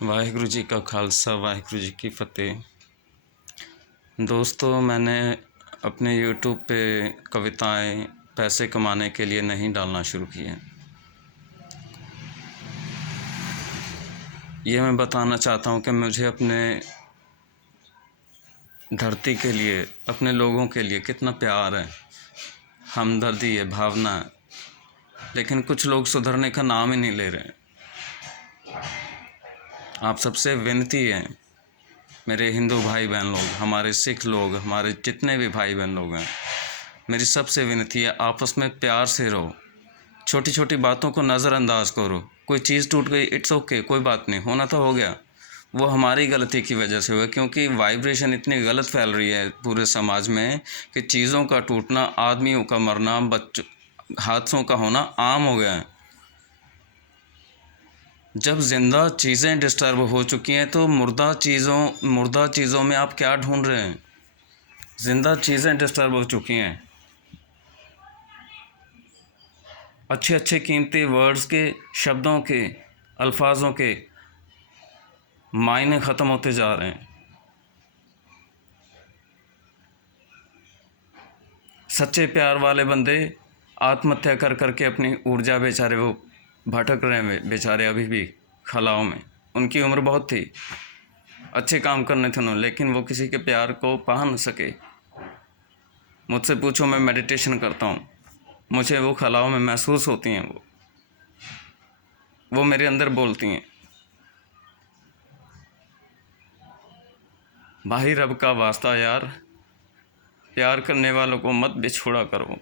वाहिगुरु जी का खालसा वाहिगुरु जी की फ़तेह। दोस्तों, मैंने अपने यूट्यूब पे कविताएं पैसे कमाने के लिए नहीं डालना शुरू किए। ये मैं बताना चाहता हूँ कि मुझे अपने धरती के लिए, अपने लोगों के लिए कितना प्यार है, हमदर्दी है, भावना है। लेकिन कुछ लोग सुधरने का नाम ही नहीं ले रहे। आप सबसे विनती है, मेरे हिंदू भाई बहन लोग, हमारे सिख लोग, हमारे जितने भी भाई बहन लोग हैं, मेरी सबसे विनती है, आपस में प्यार से रहो। छोटी छोटी बातों को नज़रअंदाज करो। कोई चीज़ टूट गई, इट्स ओके, कोई बात नहीं, होना तो हो गया। वो हमारी गलती की वजह से हुआ, क्योंकि वाइब्रेशन इतनी गलत फैल रही है पूरे समाज में कि चीज़ों का टूटना, आदमियों का मरना, बच्चों हादसों का होना आम हो गया है। जब जिंदा चीज़ें डिस्टर्ब हो चुकी हैं तो मुर्दा चीज़ों में आप क्या ढूंढ रहे हैं? जिंदा चीज़ें डिस्टर्ब हो चुकी हैं। अच्छे अच्छे कीमती वर्ड्स के, शब्दों के, अल्फाजों के मायने ख़त्म होते जा रहे हैं। सच्चे प्यार वाले बंदे आत्महत्या कर करके अपनी ऊर्जा, बेचारे वो भटक रहे हैं, बेचारे अभी भी खलाओं में। उनकी उम्र बहुत थी, अच्छे काम करने थे उन्होंने, लेकिन वो किसी के प्यार को पा न सके। मुझसे पूछो, मैं मेडिटेशन करता हूँ, मुझे वो खलाओं में महसूस होती हैं। वो मेरे अंदर बोलती हैं, भाई रब का वास्ता यार, प्यार करने वालों को मत बिछोड़ा करो।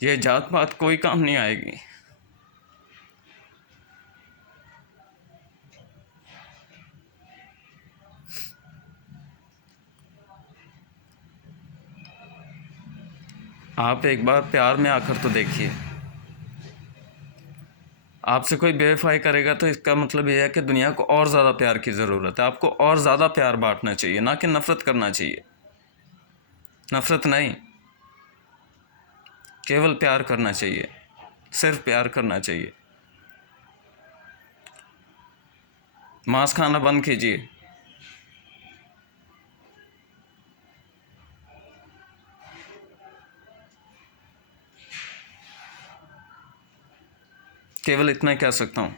ये जात पात कोई काम नहीं आएगी। आप एक बार प्यार में आकर तो देखिए। आपसे कोई बेवफाई करेगा तो इसका मतलब यह है कि दुनिया को और ज़्यादा प्यार की ज़रूरत है। आपको और ज़्यादा प्यार बांटना चाहिए, ना कि नफ़रत करना चाहिए। नफ़रत नहीं, केवल प्यार करना चाहिए, सिर्फ प्यार करना चाहिए। मांस खाना बंद कीजिए। केवल इतना ही कह सकता हूँ,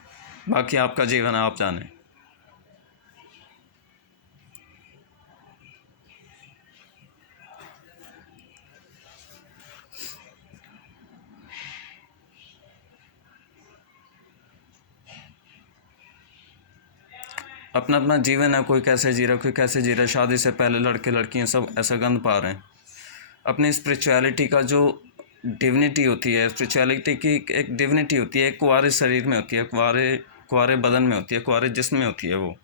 बाकी आपका जीवन है, आप जाने। अपना अपना जीवन है, कोई कैसे जी रहा है, कोई कैसे जी रहा है। शादी से पहले लड़के लड़कियां सब ऐसा गंद पा रहे हैं। अपनी स्पिरिचुअलिटी का जो डिविनिटी होती है, स्पिरिचुअलिटी की एक डिविनिटी होती है, कुंवारे शरीर में होती है, कुंवारे कुंवारे बदन में होती है, कुंवारे जिस्म में होती है। वो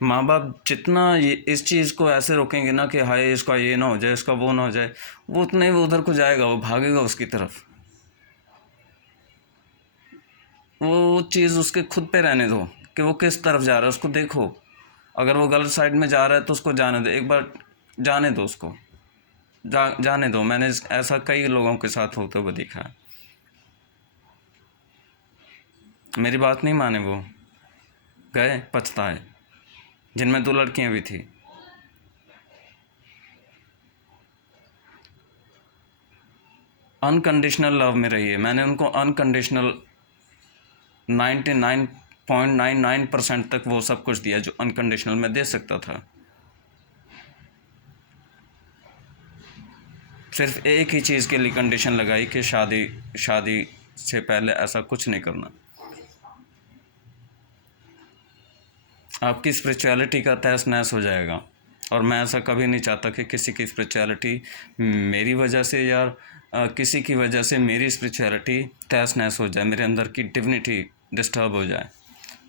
माँ बाप जितना ये इस चीज़ को ऐसे रोकेंगे ना कि हाय इसका ये ना हो जाए, इसका वो ना हो जाए, वो उतने वो उधर को जाएगा, वो भागेगा उसकी तरफ। वो चीज़ उसके खुद पे रहने दो कि वो किस तरफ जा रहा है, उसको देखो। अगर वो गलत साइड में जा रहा है तो उसको जाने दो, एक बार जाने दो उसको, जाने दो। मैंने ऐसा कई लोगों के साथ होते हुए देखा है। मेरी बात नहीं माने, वो गए पछताए, जिनमें 2 लड़कियां भी थी। अनकंडीशनल लव में रही है। मैंने उनको अनकंडीशनल 99.99% तक वो सब कुछ दिया जो अनकंडीशनल में दे सकता था। सिर्फ एक ही चीज़ के लिए कंडीशन लगाई कि शादी से पहले ऐसा कुछ नहीं करना। आपकी स्पिरिचुअलिटी का तहस नहस हो जाएगा। और मैं ऐसा कभी नहीं चाहता कि किसी की स्पिरिचुअलिटी मेरी वजह से या किसी की वजह से मेरी स्पिरिचुअलिटी तहस नहस हो जाए, मेरे अंदर की डिविनिटी डिस्टर्ब हो जाए।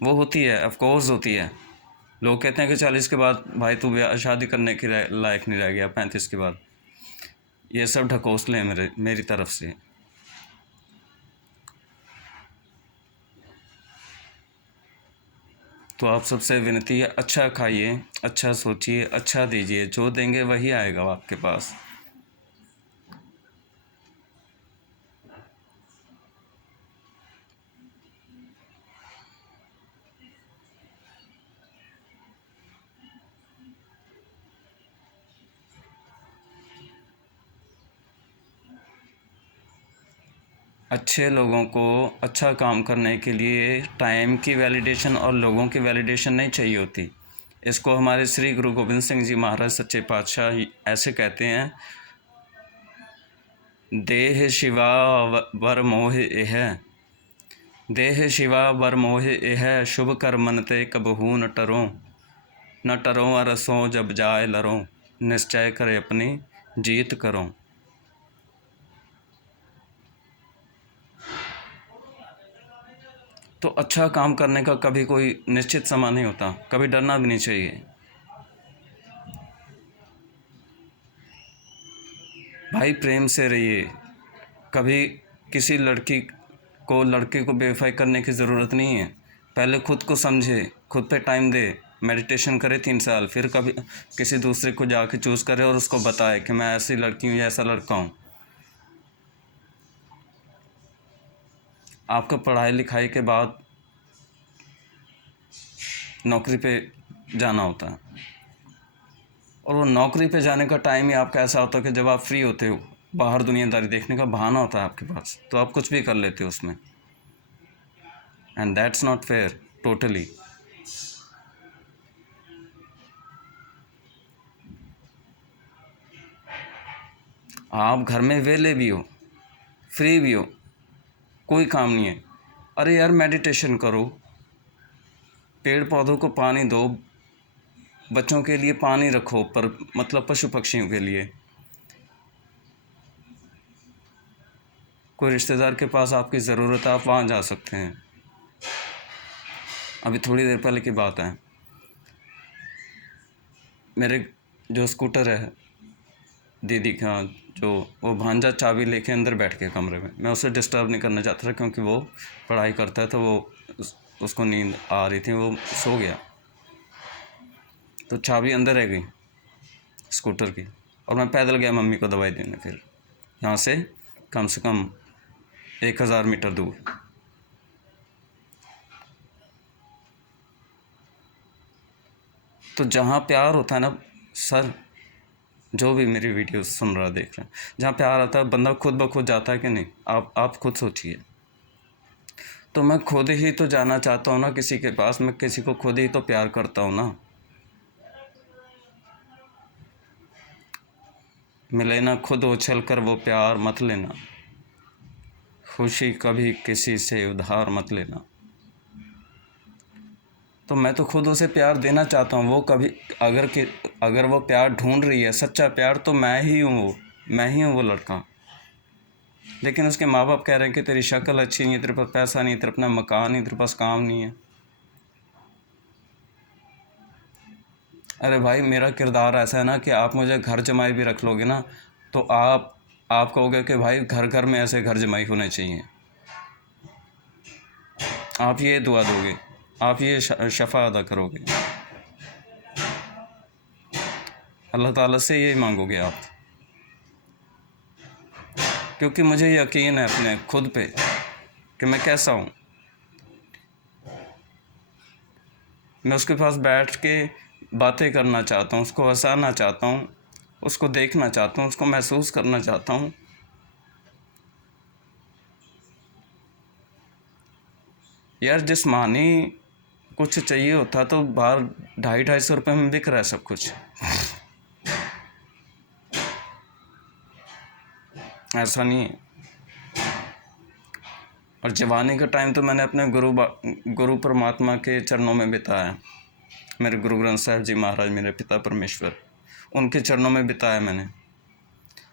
वो होती है, ऑफ कोर्स होती है। लोग कहते हैं कि 40 के बाद भाई तू शादी करने के लायक नहीं रह गया, 35 के बाद। ये सब ढकोसले हैं मेरी तरफ से। तो आप सबसे विनती है, अच्छा खाइए, अच्छा सोचिए, अच्छा दीजिए, जो देंगे वही आएगा आपके पास। अच्छे लोगों को अच्छा काम करने के लिए टाइम की वैलिडेशन और लोगों की वैलिडेशन नहीं चाहिए होती। इसको हमारे श्री गुरु गोविंद सिंह जी महाराज सच्चे पातशाह ऐसे कहते हैं, देह शिवा वर मोह एह, देह शिवा वर मोह एह, शुभ कर्मन ते कबहू न टरों, न टरों अरसों जब जाए लरों, निश्चय करे अपनी जीत करो। तो अच्छा काम करने का कभी कोई निश्चित समय नहीं होता, कभी डरना भी नहीं चाहिए। भाई प्रेम से रहिए, कभी किसी लड़के को बेवफाई करने की ज़रूरत नहीं है। पहले खुद को समझे, खुद पे टाइम दे, मेडिटेशन करे 3 साल, फिर कभी किसी दूसरे को जाके चूज़ करे और उसको बताए कि मैं ऐसी लड़की हूँ या ऐसा लड़का हूँ। आपको पढ़ाई लिखाई के बाद नौकरी पे जाना होता है, और वो नौकरी पे जाने का टाइम ही आपका ऐसा होता है कि जब आप फ्री होते हो, बाहर दुनियादारी देखने का बहाना होता है आपके पास, तो आप कुछ भी कर लेते हो उसमें। And that's not fair totally. आप घर में वेले भी हो, फ्री भी हो, कोई काम नहीं है, अरे यार मेडिटेशन करो, पेड़ पौधों को पानी दो, बच्चों के लिए पानी रखो, पर मतलब पशु पक्षियों के लिए। कोई रिश्तेदार के पास आपकी ज़रूरत है, आप वहाँ जा सकते हैं। अभी थोड़ी देर पहले की बात है, मेरे जो स्कूटर है दीदी का, जो वो भांजा चाबी लेके अंदर बैठ के कमरे में, मैं उसे डिस्टर्ब नहीं करना चाहता था क्योंकि वो पढ़ाई करता है, तो वो उसको नींद आ रही थी, वो सो गया, तो चाबी अंदर रह गई स्कूटर की, और मैं पैदल गया मम्मी को दवाई देने, फिर यहाँ से कम 1000 मीटर दूर। तो जहाँ प्यार होता है ना सर, जो भी मेरी वीडियो सुन रहा देख रहा है, जहाँ प्यार आता है बंदा खुद ब खुद जाता है कि नहीं, आप खुद सोचिए। तो मैं खुद ही तो जाना चाहता हूँ ना किसी के पास, मैं किसी को खुद ही तो प्यार करता हूँ ना। मिले ना खुद उछल कर वो प्यार मत लेना, खुशी कभी किसी से उधार मत लेना। तो मैं तो खुद उसे प्यार देना चाहता हूँ, वो कभी अगर वो प्यार ढूंढ रही है सच्चा प्यार, तो मैं ही हूँ वो लड़का। लेकिन उसके माँ बाप कह रहे हैं कि तेरी शक्ल अच्छी नहीं है, तेरे पास पैसा नहीं, तेरे अपना मकान नहीं, तेरे पास काम नहीं है। अरे भाई मेरा किरदार ऐसा है ना कि आप मुझे घर जमाई भी रख लोगे ना, तो आप कहोगे कि भाई घर घर में ऐसे घर जमाई होने चाहिए। आप ये दुआ दोगे, आप ये शफ़ा अदा करोगे, अल्लाह ताला से ये मांगोगे आप। क्योंकि मुझे यकीन है अपने खुद पे कि मैं कैसा हूँ। मैं उसके पास बैठ के बातें करना चाहता हूँ, उसको हंसाना चाहता हूँ, उसको देखना चाहता हूँ, उसको महसूस करना चाहता हूँ। यार जिस्मानी कुछ चाहिए होता तो बाहर 250-250 रुपये में बिक रहा है सब कुछ। ऐसा नहीं है। और जवानी का टाइम तो मैंने अपने गुरु परमात्मा के चरणों में बिताया। मेरे गुरु ग्रंथ साहिब जी महाराज, मेरे पिता परमेश्वर, उनके चरणों में बिताया मैंने।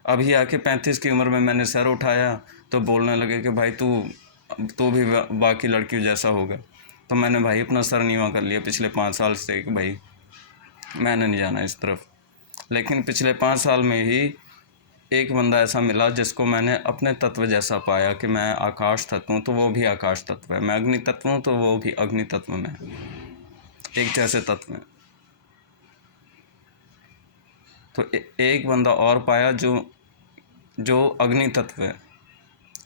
अभी आके 35 की उम्र में मैंने सर उठाया तो बोलने लगे कि भाई तू भी बाकी लड़कियों जैसा होगा। तो मैंने भाई अपना सर नीवा कर लिया पिछले 5 साल से कि भाई मैंने नहीं जाना इस तरफ। लेकिन पिछले 5 साल में ही एक बंदा ऐसा मिला जिसको मैंने अपने तत्व जैसा पाया कि मैं आकाश तत्व हूँ तो वो भी आकाश तत्व है, मैं अग्नि तत्व हूँ तो वो भी अग्नि तत्व में है। एक जैसे तत्व हैं। तो एक बंदा और पाया जो अग्नि तत्व है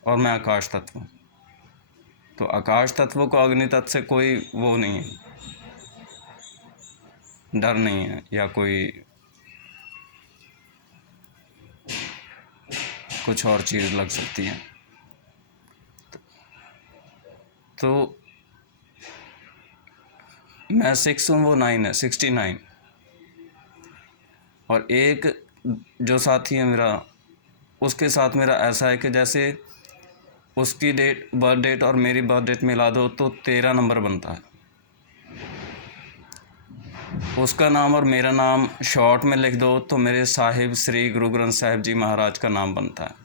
और मैं आकाश तत्व हूँ। तो आकाश तत्व को अग्नि तत्व से कोई वो नहीं है, डर नहीं है या कोई कुछ और चीज़ लग सकती है। तो मैं 6 हूँ, वो 9 है, 69। और एक जो साथी है मेरा, उसके साथ मेरा ऐसा है कि जैसे उसकी बर्थ डेट और मेरी बर्थ डेट मिला दो तो 13 नंबर बनता है। उसका नाम और मेरा नाम शॉर्ट में लिख दो तो मेरे साहिब श्री गुरु ग्रंथ साहिब जी महाराज का नाम बनता है।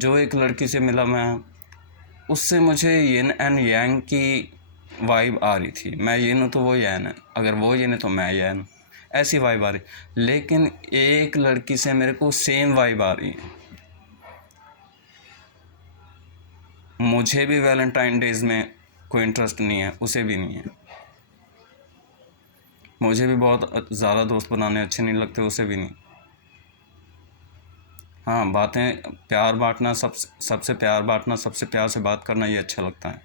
जो एक लड़की से मिला मैं, उससे मुझे यिन एंड यांग की वाइब आ रही थी। मैं यिन हूँ तो वो यैन है, अगर वो यिन है तो मैं यैन, ऐसी वाइब आ रही। लेकिन एक लड़की से मेरे को सेम वाइब आ रही है। मुझे भी वैलेंटाइन डेज में कोई इंटरेस्ट नहीं है, उसे भी नहीं है। मुझे भी बहुत ज़्यादा दोस्त बनाने अच्छे नहीं लगते, उसे भी नहीं। हाँ, बातें प्यार बांटना, सबसे प्यार बांटना, सबसे प्यार से बात करना, ये अच्छा लगता है।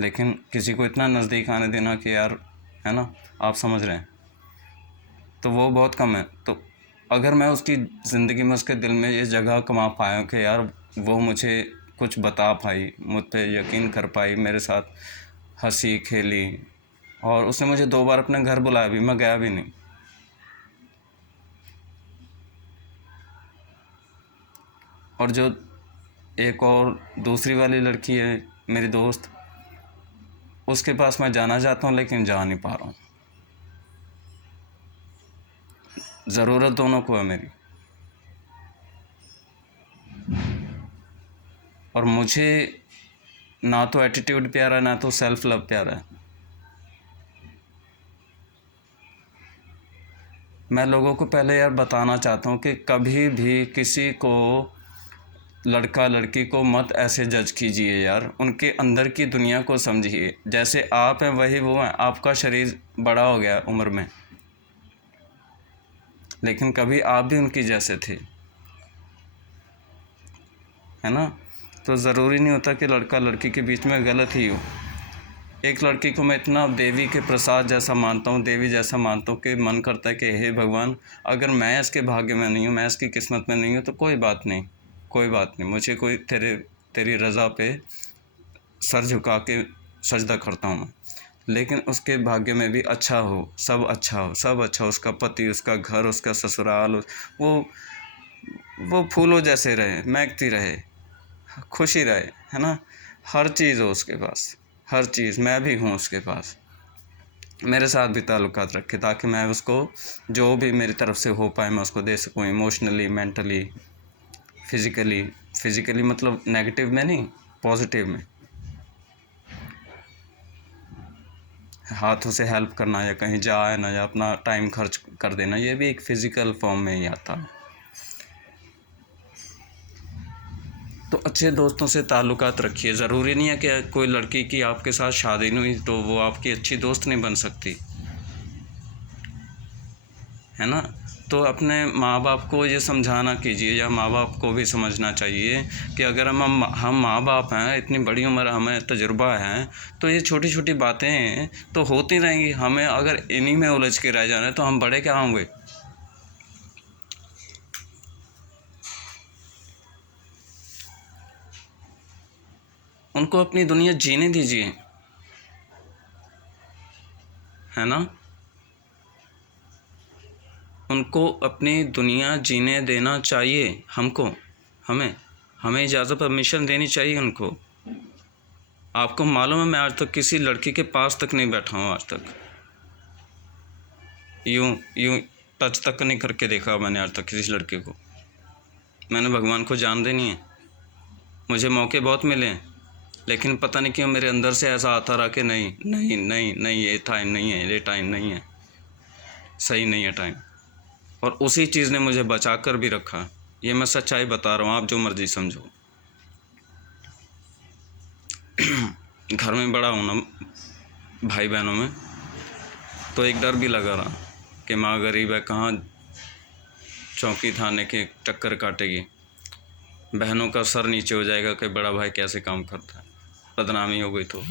लेकिन किसी को इतना नज़दीक आने देना कि यार, है ना, आप समझ रहे हैं, तो वो बहुत कम है। तो अगर मैं उसकी ज़िंदगी में, उसके दिल में ये जगह कमा पाया हूँ कि यार वो मुझे कुछ बता पाई, मुझ पे यकीन कर पाई, मेरे साथ हंसी खेली, और उसने मुझे 2 बार अपने घर बुलाया भी, मैं गया भी नहीं। और जो एक और दूसरी वाली लड़की है मेरी दोस्त, उसके पास मैं जाना चाहता हूँ लेकिन जा नहीं पा रहा हूँ। ज़रूरत दोनों को है मेरी, और मुझे ना तो एटीट्यूड प्यारा है, ना तो सेल्फ लव प्यारा है। मैं लोगों को पहले यार बताना चाहता हूँ कि कभी भी किसी को, लड़का लड़की को मत ऐसे जज कीजिए यार, उनके अंदर की दुनिया को समझिए। जैसे आप हैं वही वो हैं, आपका शरीर बड़ा हो गया उम्र में, लेकिन कभी आप भी उनकी जैसे थे, है ना। तो ज़रूरी नहीं होता कि लड़का लड़की के बीच में गलत ही हो। एक लड़की को मैं इतना देवी के प्रसाद जैसा मानता हूँ, देवी जैसा मानता हूँ कि मन करता है कि हे भगवान, अगर मैं इसके भाग्य में नहीं हूँ, मैं इसकी किस्मत में नहीं हूँ, तो कोई बात नहीं, कोई बात नहीं, मुझे कोई तेरी रज़ा पे सर झुका के सजदा करता हूँ मैं। लेकिन उसके भाग्य में भी अच्छा हो, सब अच्छा हो, सब अच्छा हो, उसका पति, उसका घर, उसका ससुराल, वो फूलों जैसे रहे, महकती रहे, खुशी रहे, है ना। हर चीज़ हो उसके पास, हर चीज़। मैं भी हूँ उसके पास, मेरे साथ भी ताल्लुकात रखे, ताकि मैं उसको जो भी मेरी तरफ से हो पाए मैं उसको दे सकूँ, इमोशनली, मेंटली, फिज़िकली मतलब नेगेटिव में नहीं, पॉजिटिव में। हाथों से हेल्प करना, या कहीं जा आना, या अपना टाइम खर्च कर देना, ये भी एक फ़िज़िकल फॉर्म में ही आता है। तो अच्छे दोस्तों से ताल्लुकात रखिए। ज़रूरी नहीं है कि कोई लड़की की आपके साथ शादी नहीं हुई तो वो आपकी अच्छी दोस्त नहीं बन सकती, है ना। तो अपने माँ बाप को ये समझाना कीजिए, या माँ बाप को भी समझना चाहिए कि अगर हम माँ बाप हैं, इतनी बड़ी उम्र, हमें तजुर्बा है, तो ये छोटी छोटी बातें तो होती रहेंगी। हमें अगर इन्हीं में उलझ के रह जाना है तो हम बड़े क्या होंगे। उनको अपनी दुनिया जीने दीजिए, है ना। उनको अपनी दुनिया जीने देना चाहिए, हमें इजाज़त, परमिशन देनी चाहिए उनको। आपको मालूम है, मैं आज तक किसी लड़की के पास तक नहीं बैठा हूँ, आज तक यूं टच तक नहीं करके देखा मैंने आज तक किसी लड़के को। मैंने भगवान को जान देनी है, मुझे मौके बहुत मिले हैं, लेकिन पता नहीं क्यों मेरे अंदर से ऐसा आता रहा कि नहीं नहीं नहीं नहीं, ये टाइम नहीं है, ये टाइम नहीं है, सही नहीं है टाइम। और उसी चीज़ ने मुझे बचा कर भी रखा। ये मैं सच्चाई बता रहा हूँ, आप जो मर्ज़ी समझो। घर में बड़ा हूँ ना भाई बहनों में, तो एक डर भी लगा रहा कि माँ गरीब है, कहाँ चौकी थाने के टक्कर काटेगी, बहनों का सर नीचे हो जाएगा कि बड़ा भाई कैसे काम करता है, बदनामी हो गई तो।